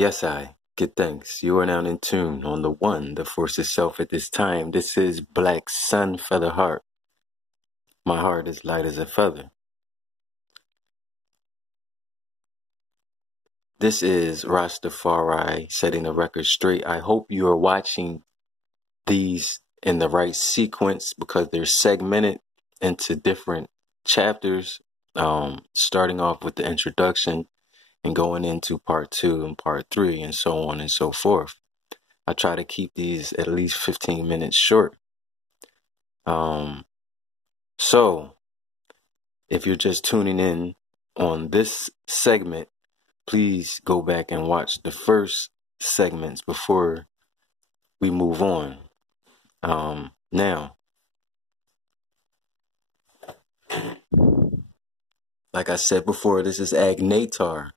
Yes, I. Good thanks. You are now in tune on the one, the force itself at this time. This is Black Sun Feather Heart. My heart is light as a feather. This is Rastafari setting the record straight. I hope you are watching these in the right sequence because they're segmented into different chapters, starting off with the introduction and going into part 2 and part 3 and so on and so forth. I try to keep these at least 15 minutes short. So if you're just tuning in on this segment, please go back and watch the first segments before we move on. Now, like I said before, this is Agnatar,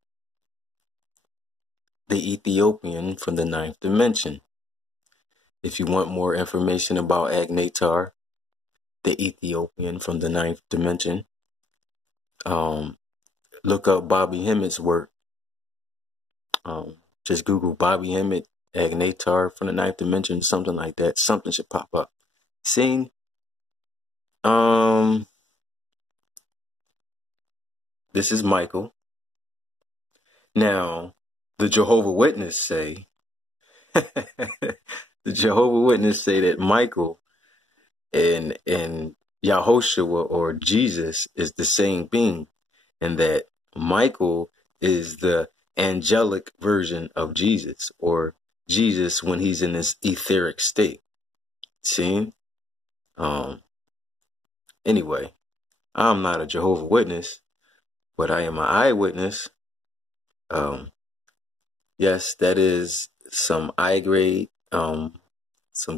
the Ethiopian from the 9th dimension. If you want more information about Agnatar, the Ethiopian from the 9th dimension, look up Bobby Hemmett's work. Just Google Bobby Hemmett, Agnatar from the 9th dimension, something like that. Something should pop up. See? This is Michael. Now, the Jehovah Witness say, the Jehovah Witness say that Michael and Yahushua or Jesus is the same being, and that Michael is the angelic version of Jesus, or Jesus when he's in this etheric state. See? Anyway, I'm not a Jehovah Witness, but I am an eyewitness. Yes, that is some eye grade, some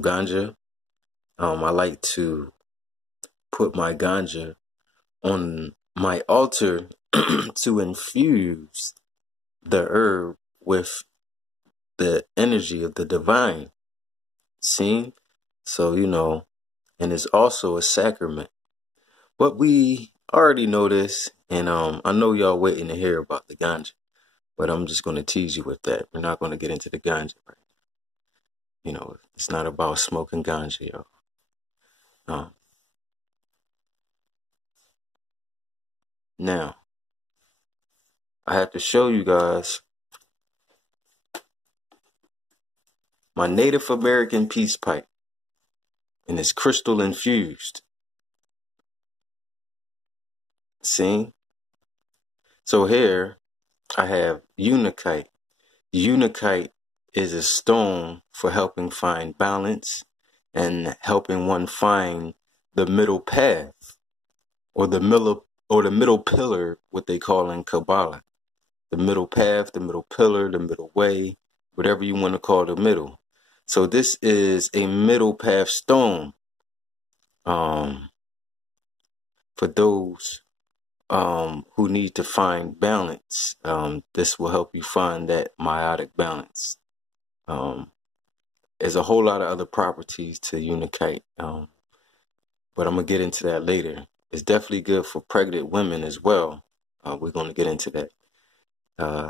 ganja. I like to put my ganja on my altar to infuse the herb with the energy of the divine. See? So, and it's also a sacrament. But we already know this, and I know y'all waiting to hear about the ganja, but I'm just going to tease you with that. We're not going to get into the ganja right now. It's not about smoking ganja, y'all. Now, I have to show you guys my Native American peace pipe, and it's crystal infused. See? So here I have unakite. Unakite is a stone for helping find balance and helping one find the middle path, or the middle pillar, what they call in Kabbalah. The middle path, the middle pillar, the middle way, whatever you want to call the middle. So this is a middle path stone. For those who need to find balance, this will help you find that meiotic balance. There's a whole lot of other properties to unakite, but I'm going to get into that later. It's definitely good for pregnant women as well. We're going to get into that.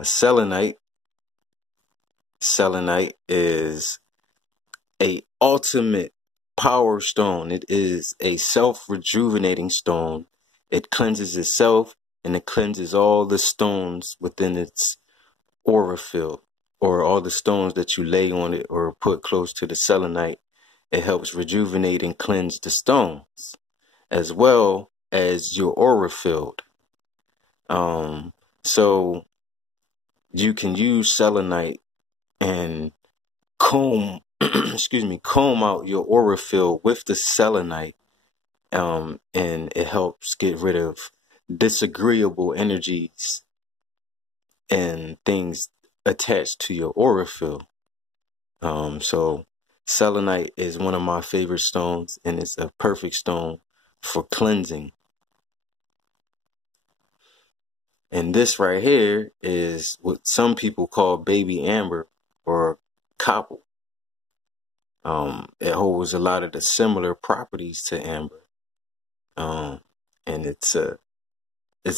Selenite. Selenite is a ultimate power stone. It is a self-rejuvenating stone. It cleanses itself, and it cleanses all the stones within its aura field, or all the stones that you lay on it or put close to the selenite. It helps rejuvenate and cleanse the stones, as well as your aura field. So you can use selenite and comb out your aura field with the selenite, and it helps get rid of disagreeable energies and things attached to your aura field. So selenite is one of my favorite stones, and it's a perfect stone for cleansing. And this right here is what some people call baby amber or copper. It holds a lot of the similar properties to amber. And it's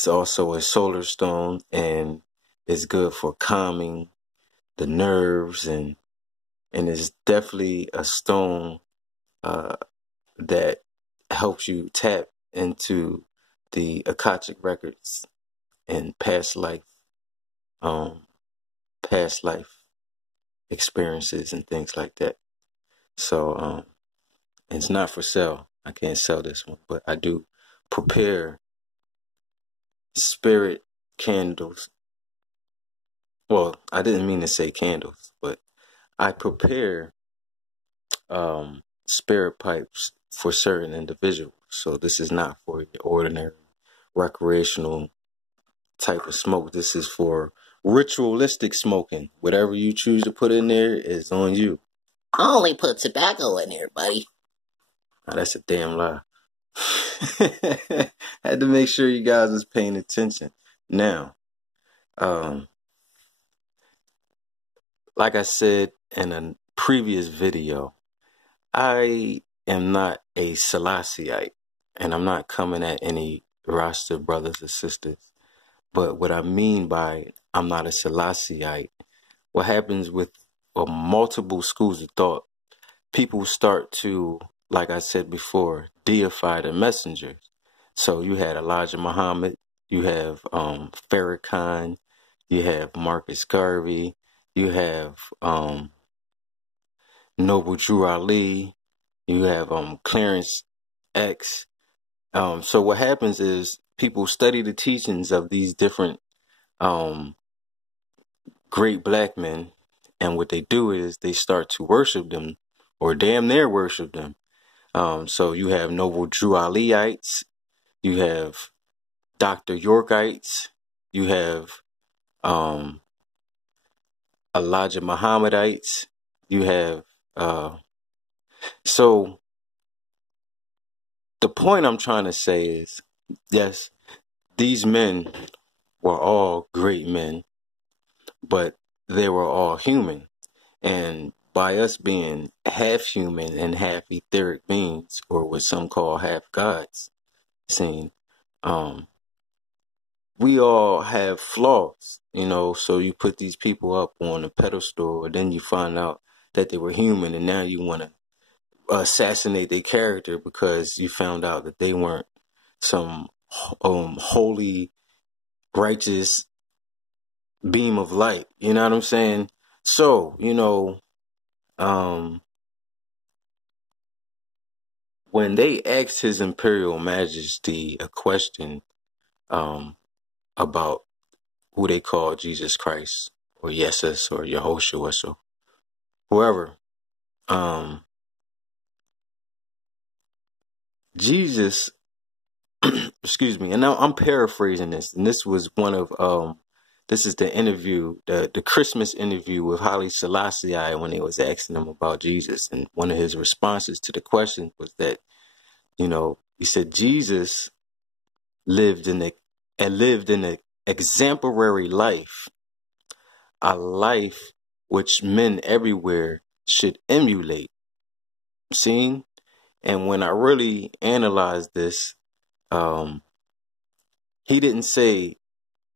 also a solar stone, and it's good for calming the nerves, and it's definitely a stone that helps you tap into the Akashic records and past life experiences and things like that. So it's not for sale. I can't sell this one, but I do prepare spirit candles. Well, I didn't mean to say candles, but I prepare spirit pipes for certain individuals. So this is not for your ordinary recreational type of smoke. This is for ritualistic smoking. Whatever you choose to put in there is on you. I only put tobacco in here, buddy. Now, that's a damn lie. Had to make sure you guys was paying attention. Now, like I said in a previous video, I am not a Selassieite, and I'm not coming at any Rasta brothers or sisters. But what I mean by I'm not a Selassieite, what happens with multiple schools of thought, people start to, like I said before, deify the messengers. So you had Elijah Muhammad, you have Farrakhan, you have Marcus Garvey, you have Noble Drew Ali, you have Clarence X. So what happens is people study the teachings of these different great black men, and what they do is they start to worship them, or damn near worship them. So you have Noble Drew Aliites, you have Dr. Yorkites, you have Elijah Muhammadites, you have so the point I'm trying to say is, yes, these men were all great men, but they were all human. And by us being half human and half etheric beings, or what some call half gods, we all have flaws, so you put these people up on a pedestal, and then you find out that they were human, and now you want to assassinate their character because you found out that they weren't some holy, righteous beam of light. You know what I'm saying? So, when they asked His Imperial Majesty a question about who they call Jesus Christ, or Yesus, or Yehoshua, or whoever, Jesus, excuse me, and now I'm paraphrasing this, and this was one of this is the interview, the Christmas interview with Haile Selassie when they was asking him about Jesus, and one of his responses to the question was that, he said Jesus lived in an exemplary life, a life which men everywhere should emulate. Seeing, and when I really analyzed this, he didn't say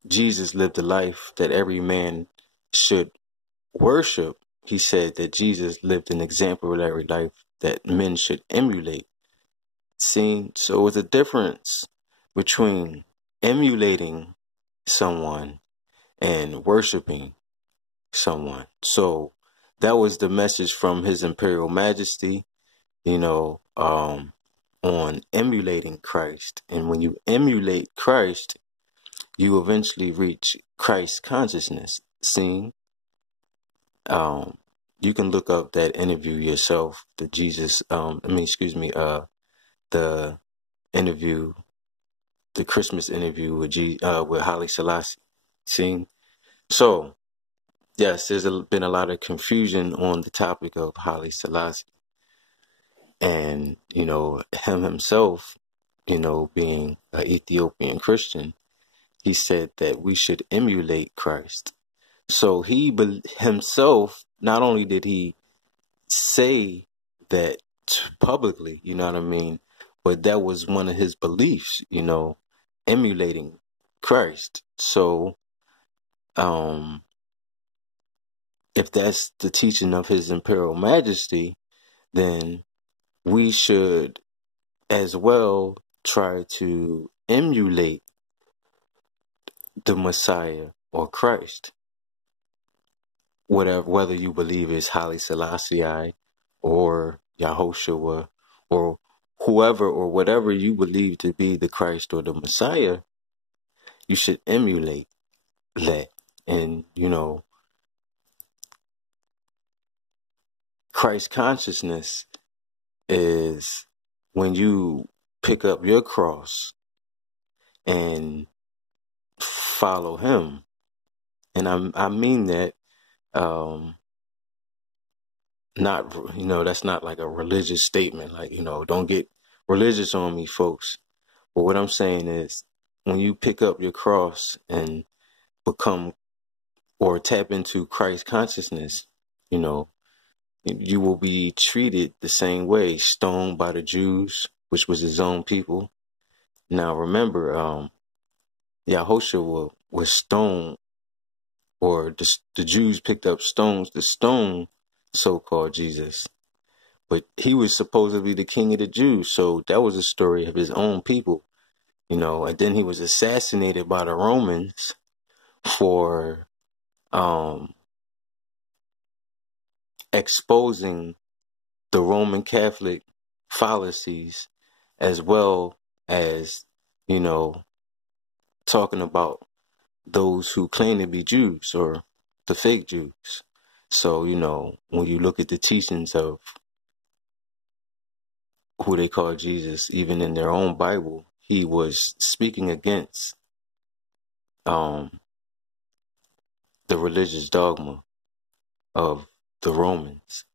Jesus lived a life that every man should worship. He said that Jesus lived an exemplary life that men should emulate. See, so it's a difference between emulating someone and worshiping someone. So that was the message from His Imperial Majesty, on emulating Christ. And when you emulate Christ, you eventually reach Christ consciousness. See, you can look up that interview yourself, the interview, the Christmas interview with Haile Selassie. See, so yes, there's been a lot of confusion on the topic of Haile Selassie, and him himself, being an Ethiopian Christian, he said that we should emulate Christ. So he himself, not only did he say that publicly, you know what I mean, but that was one of his beliefs, emulating Christ. So, if that's the teaching of His Imperial Majesty, then we should as well try to emulate the Messiah or Christ. Whether you believe it's Haile Selassie or Yahushua or whoever or whatever you believe to be the Christ or the Messiah, you should emulate that. And, Christ consciousness is when you pick up your cross and follow Him. And I mean that, not, that's not like a religious statement. Like, don't get religious on me, folks. But what I'm saying is, when you pick up your cross and become or tap into Christ consciousness, you will be treated the same way, stoned by the Jews, which was His own people. Now, remember, Yahushua was stoned, or the Jews picked up stones to stone so-called Jesus. But He was supposed to be the king of the Jews, so that was a story of His own people, and then He was assassinated by the Romans for exposing the Roman Catholic fallacies, as well as, talking about those who claim to be Jews or the fake Jews. So, when you look at the teachings of who they call Jesus, even in their own Bible, He was speaking against the religious dogma of the Romans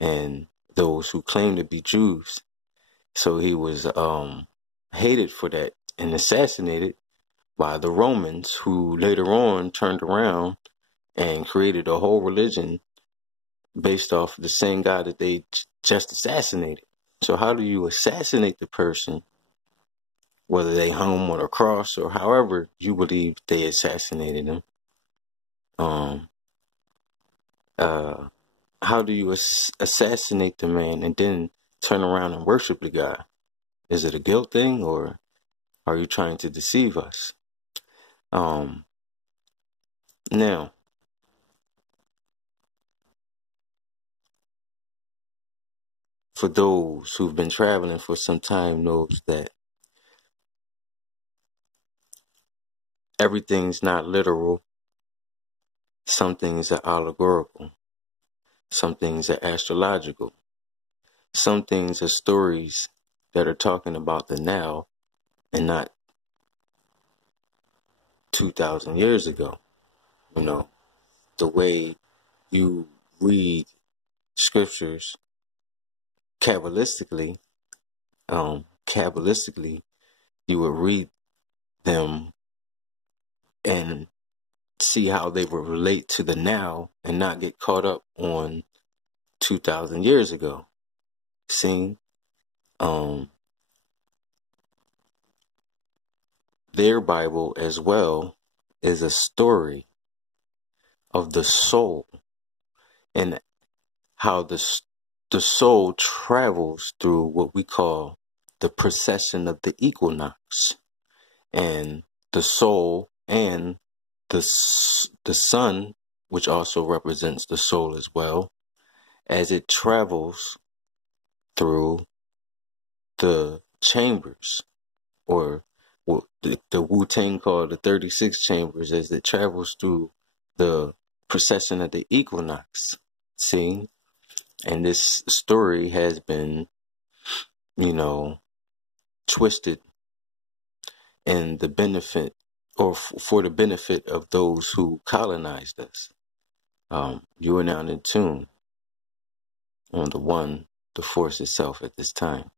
and those who claim to be Jews. So He was hated for that and assassinated by the Romans, who later on turned around and created a whole religion based off the same guy that they just assassinated. So how do you assassinate the person, whether they hung him on a cross or however you believe they assassinated him? How do you assassinate the man and then turn around and worship the guy? Is it a guilt thing, or are you trying to deceive us? Now, for those who've been traveling for some time knows that everything's not literal. Some things are allegorical. Some things are astrological. Some things are stories that are talking about the now and not 2,000 years ago. The way you read scriptures Kabbalistically, you would read them and see how they would relate to the now and not get caught up on 2,000 years ago. See, their Bible as well is a story of the soul and how the soul travels through what we call the procession of the equinox, and the soul and the sun, which also represents the soul as well, as it travels through the chambers, or what the Wu-Tang called the 36 chambers, as it travels through the procession of the equinox. See? And this story has been, twisted in the benefit, or for the benefit of those who colonized us. You are now in tune on the Force itself at this time.